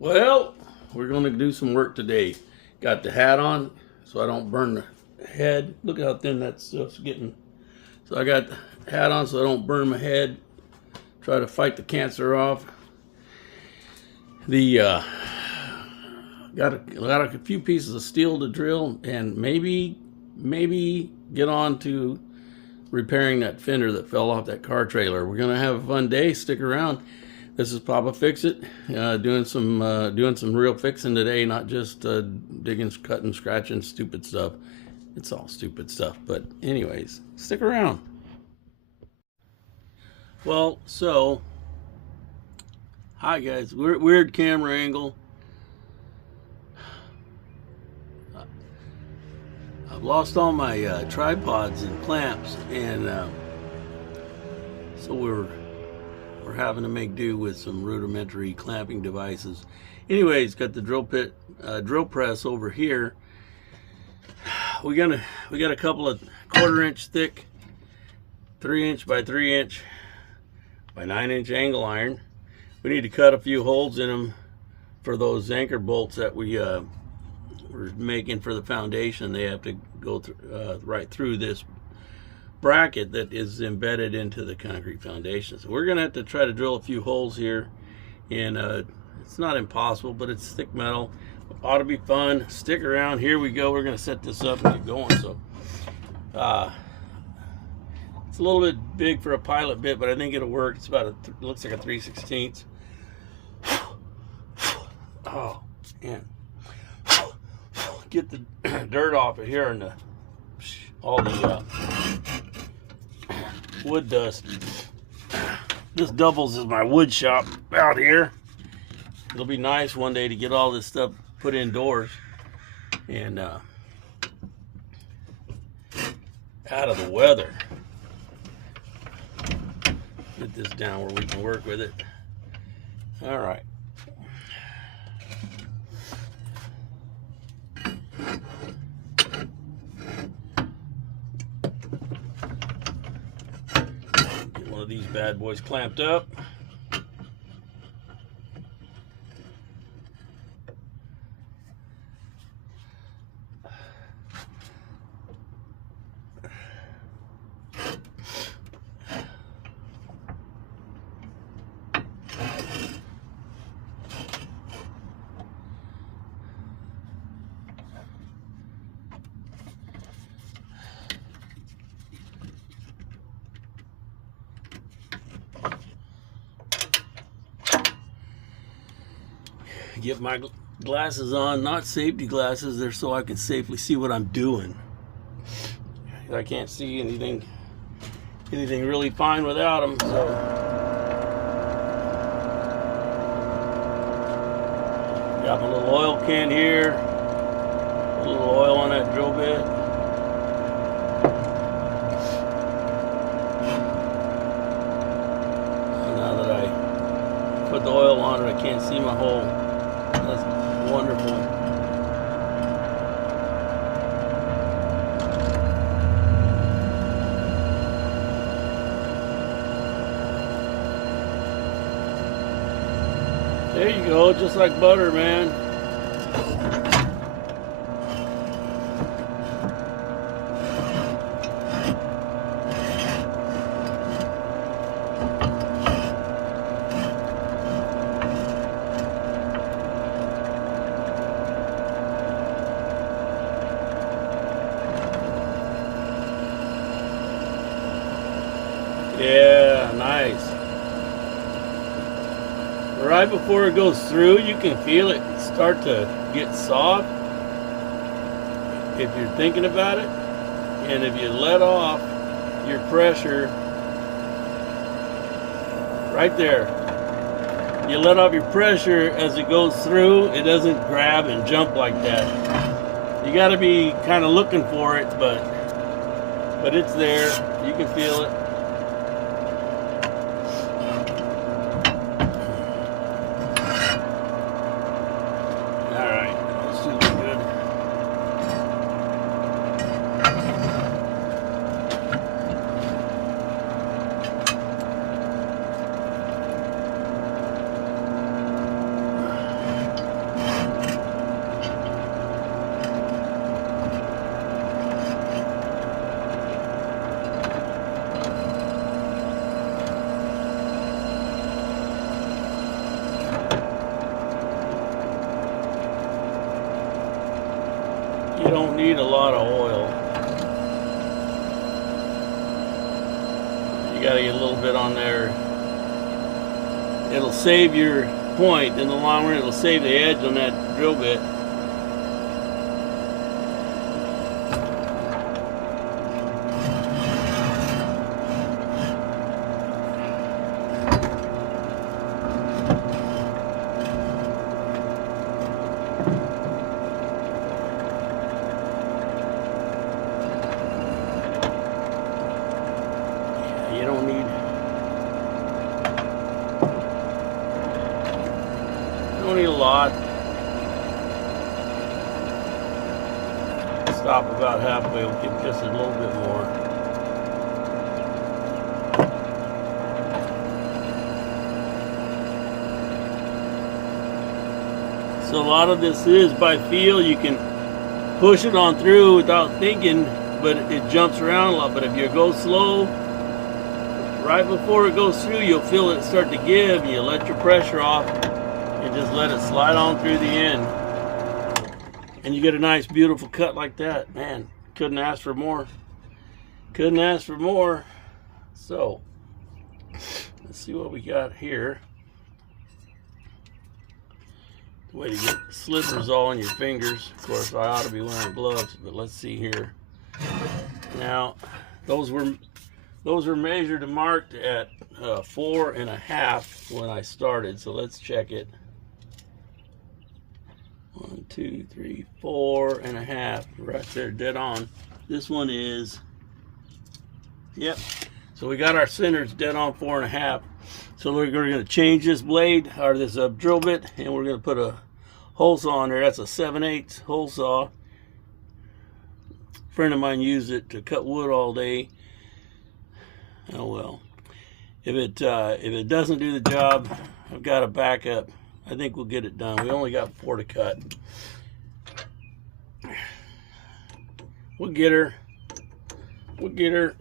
Well, we're going to do some work today. Got the hat on so I don't burn the head. Look how thin that stuff's getting. So I got the hat on so I don't burn my head. Try to fight the cancer off. The got a few pieces of steel to drill, and maybe get on to repairing that fender that fell off that car trailer. We're gonna have a fun day. Stick around. This is Papa Fix It, doing some real fixing today, not just digging, cutting, scratching, stupid stuff. It's all stupid stuff, but anyways, stick around. Well, so hi guys, weird camera angle. I've lost all my tripods and clamps, and so we're having to make do with some rudimentary clamping devices. Anyways, got the drill press over here. We got a couple of 1/4 inch thick 3" by 3" by 9" angle iron. We need to cut a few holes in them for those anchor bolts that we're making for the foundation. They have to go right through this bracket that is embedded into the concrete foundation. So we're gonna have to try to drill a few holes here, and it's not impossible, but it's thick metal. Ought to be fun. Stick around. Here we go. We're gonna set this up and get going. So it's a little bit big for a pilot bit, but I think it'll work. It's about looks like a 3/16. Oh man, get the dirt off of here and all the wood dust. This doubles as my wood shop out here. It'll be nice one day to get all this stuff put indoors and out of the weather. Get this down where we can work with it. All right. Get one of these bad boys clamped up. Get my glasses on, not safety glasses. They're so I can safely see what I'm doing. I can't see anything really fine without them. So got my little oil can here, a little oil on that drill bit. And now that I put the oil on it, I can't see my hole. That's wonderful. There you go, just like butter, man. Yeah, nice. Right before it goes through, you can feel it start to get soft if you're thinking about it. And if you let off your pressure right there, you let off your pressure as it goes through, it doesn't grab and jump like that. You got to be kind of looking for it, but it's there. You can feel it. You don't need a lot of oil. You gotta get a little bit on there. It'll save your point in the long run. It'll save the edge on that drill bit. You don't need a lot. Stop about halfway, we'll get just a little bit more. So a lot of this is by feel. You can push it on through without thinking, but it jumps around a lot. But if you go slow, right before it goes through, you'll feel it start to give, and you let your pressure off and just let it slide on through the end. And you get a nice, beautiful cut like that. Man, couldn't ask for more. Couldn't ask for more. So, let's see what we got here. Way to get slippers all on your fingers. Of course, I ought to be wearing gloves, but let's see here. Now, those were measured and marked at 4.5 when I started. So let's check it. 1, 2, 3, 4.5, right there, dead on. This one is, yep. So we got our centers dead on 4.5. So we're going to change this blade, or this drill bit, and we're going to put a hole saw on there. That's a 7/8 hole saw. A friend of mine used it to cut wood all day. Oh well. If it doesn't do the job, I've got a backup. I think we'll get it done. We only got 4 to cut. We'll get her. We'll get her.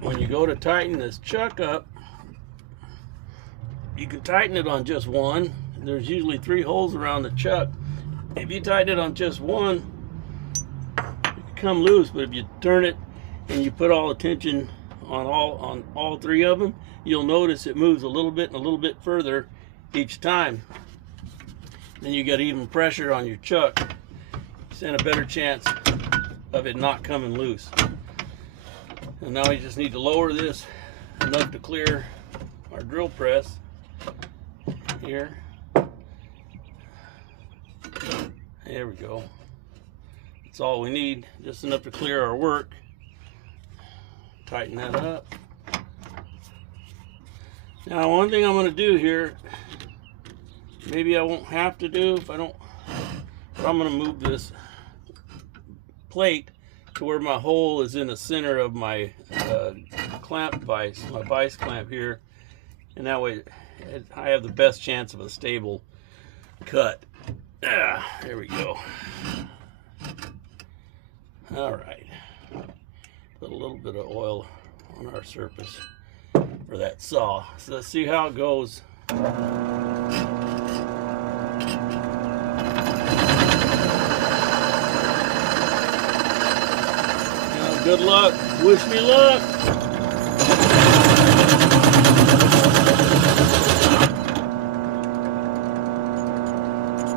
When you go to tighten this chuck up, you can tighten it on just one. There's usually 3 holes around the chuck. If you tighten it on just one, it can come loose. But if you turn it and you put all the tension on all 3 of them, you'll notice it moves a little bit and a little bit further each time. Then you get even pressure on your chuck. Stand a better chance of it not coming loose. And now we just need to lower this enough to clear our drill press here. There we go. That's all we need, just enough to clear our work. Tighten that up. Now, one thing I'm going to do here, maybe I won't have to do if I don't, but I'm going to move this plate to where my hole is in the center of my clamp vise, my vise clamp here, and that way I have the best chance of a stable cut. There we go. All right, put a little bit of oil on our surface for that saw. So let's see how it goes. Good luck. Wish me luck.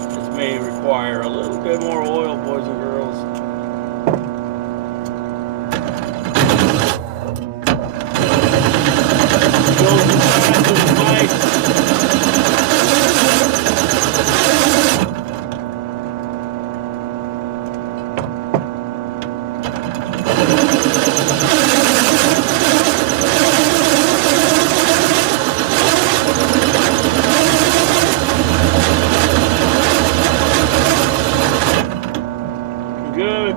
This may require a little bit more oil, boys and girls. Goes inside to the mic. Good.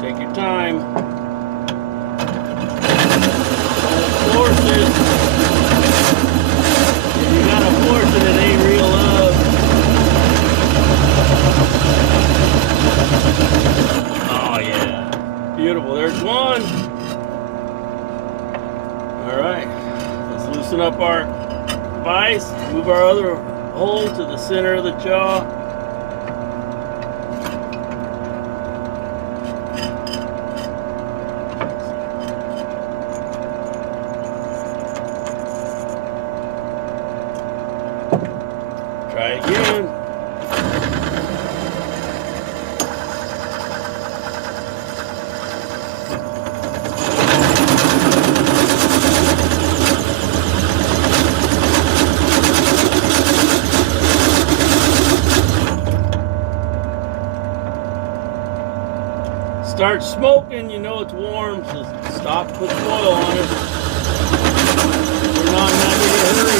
Take your time. beautiful. There's one. All right, let's loosen up our vise, move our other hole to the center of the jaw. Try it again. Start smoking, you know it's warm, so stop, put oil on it. We're not in that big a hurry.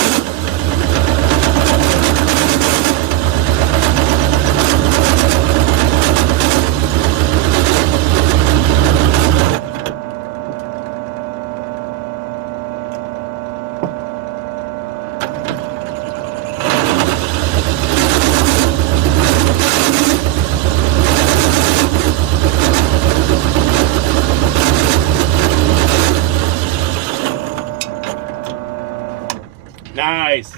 Nice.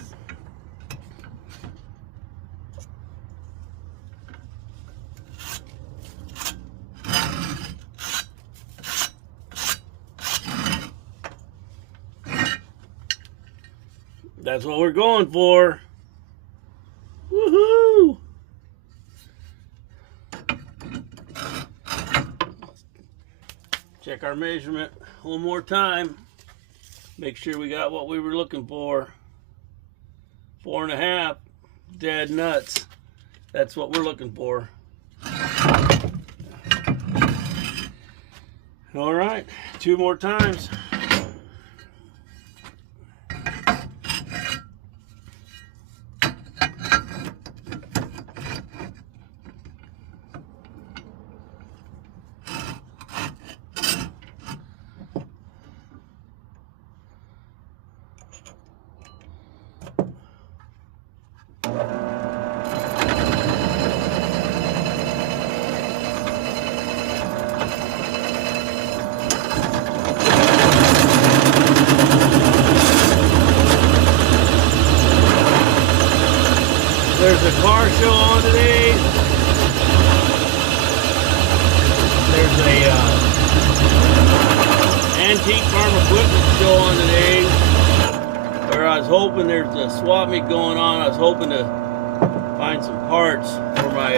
That's what we're going for. Woohoo! Check our measurement one more time. Make sure we got what we were looking for. 4.5 dead nuts. That's what we're looking for. All right, 2 more times. There's a car show on today. There's a antique farm equipment show on today. Where I was hoping there's a swap meet going on. I was hoping to find some parts for my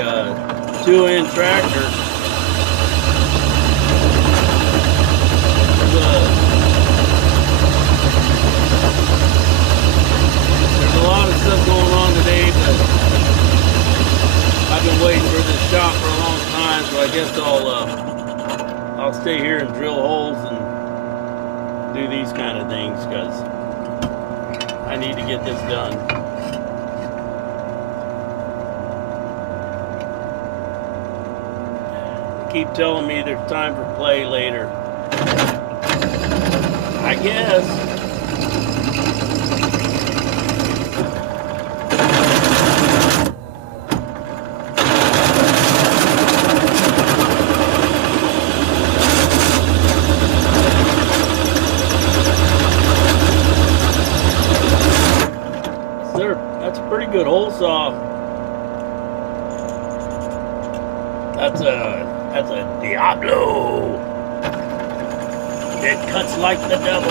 2-end tractor. There's a lot of stuff going on today, but I've been waiting for this shop for a long time, so I guess I'll stay here and drill holes and do these kind of things because I need to get this done. They keep telling me there's time for play later. I guess. That's a pretty good hole saw. That's a Diablo. It cuts like the devil.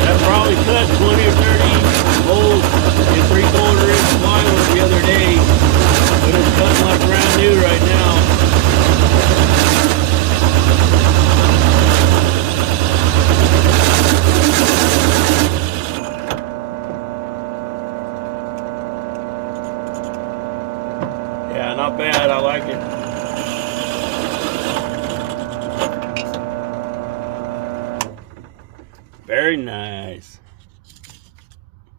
That probably cut 20 or 30 holes in 3/4 inch plywood the other day, but it's cutting like brand new right now. Yeah, not bad. I like it. Very nice.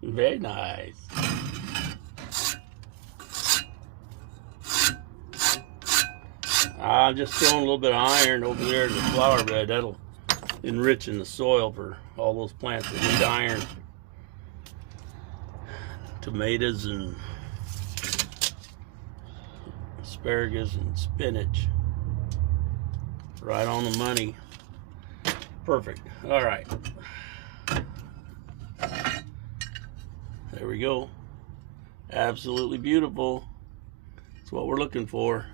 Very nice. I'm just throwing a little bit of iron over there in the flower bed. That'll enrich in the soil for all those plants that need iron. Tomatoes and asparagus and spinach. Right on the money. Perfect. All right. There we go. Absolutely beautiful. That's what we're looking for.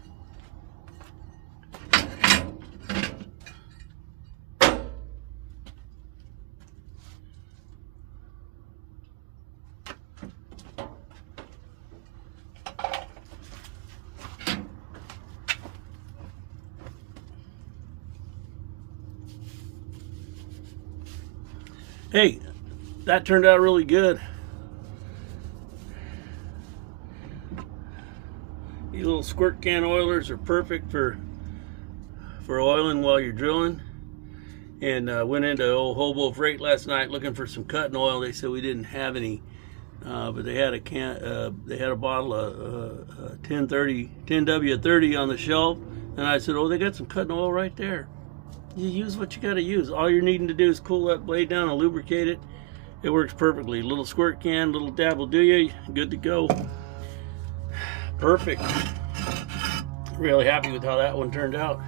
Hey, that turned out really good. These little squirt can oilers are perfect for oiling while you're drilling. And went into old Hobo Freight last night looking for some cutting oil. They said we didn't have any, but they had a can. They had a bottle of 10W30 on the shelf, and I said, "Oh, they got some cutting oil right there." You use what you got to use. All you're needing to do is cool that blade down and lubricate it. It works perfectly. Little squirt can, little dab will do you. Good to go. Perfect. Really happy with how that one turned out.